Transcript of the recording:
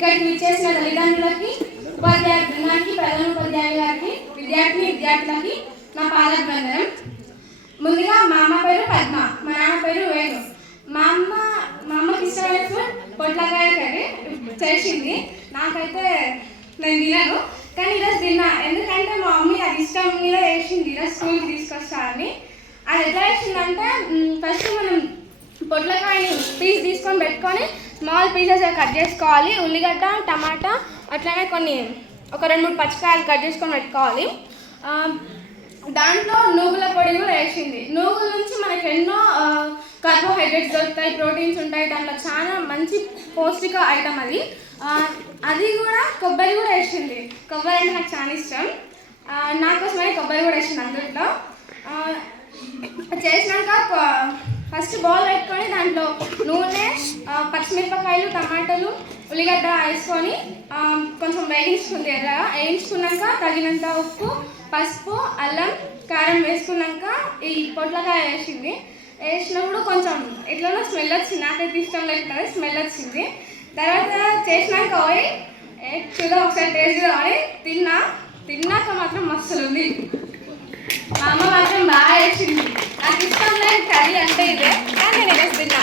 ఇక్కడికి విచ్చేసిన తల్లిదండ్రులకి, ఉపాధ్యాయ బృందానికి, ప్రధాన ఉపాధ్యాయుల గారికి, విద్యార్థులకి నా పాదాభివందనం. ముందుగా మా అమ్మ పేరు పద్మ, మా నాన్న పేరు వేణు. మా అమ్మకి ఇష్టమైన ఫుడ్ పొట్లకాయ కర్రీ చేసింది. నాకైతే నేను తినను, కానీ ఈరోజు తిన్నా. ఎందుకంటే మా మమ్మీ అది ఇష్టం మీద వేసింది ఈరోజు స్కూల్కి తీసుకొస్తా అని. అది ఎట్లా వేసిందంటే, ఫస్ట్ మనం పొట్లకాయని పీస్ తీసుకొని పెట్టుకొని స్మాల్ పీసెస్ కట్ చేసుకోవాలి. ఉల్లిగడ్డ, టమాటా, అట్లనే ఒక 2-3 పచ్చికాయలు కట్ చేసుకొని పెట్టుకోవాలి. దాంట్లో నువ్వుల పొడి కూడా వేసింది. నువ్వుల నుంచి మనకు ఎన్నో కార్బోహైడ్రేట్స్ దొరుకుతాయి, ప్రోటీన్స్ ఉంటాయి. దాంట్లో చాలా మంచి పౌష్టిక ఐటమ్ అది. అది కూడా కొబ్బరి కూడా వేసింది. కొబ్బరి అంటే నాకు చాలా ఇష్టం. నా కోసమని కొబ్బరి కూడా వేసింది అందులో. చేసినాక ఫస్ట్ బౌల్ పెట్టుకొని దాంట్లో నూనె, పచ్చిమిరపకాయలు, టమాటాలు, ఉల్లిగడ్డ వేసుకొని కొంచెం వేయించుకుంది. ఎర్రగా వేయించుకున్నాక తగినంత ఉప్పు, పసుపు, అల్లం, కారం వేసుకున్నాక ఈ పొట్లకాయ వేసినప్పుడు కొంచెం ఎట్లనో స్మెల్ వచ్చింది. నాకైతే ఇష్టం లేకుండా స్మెల్ వచ్చింది. తర్వాత చేసినాక పోయి చూద్దాం ఒకసారి టేస్ట్ అని తిన్నాక మాత్రం మస్తు ఉంది. మా అమ్మ మాత్రం బాగా వేసింది. నాకు ఇష్టం లేదు కర్రీ అంటే ఇదే, కానీ నేను తిన్నా.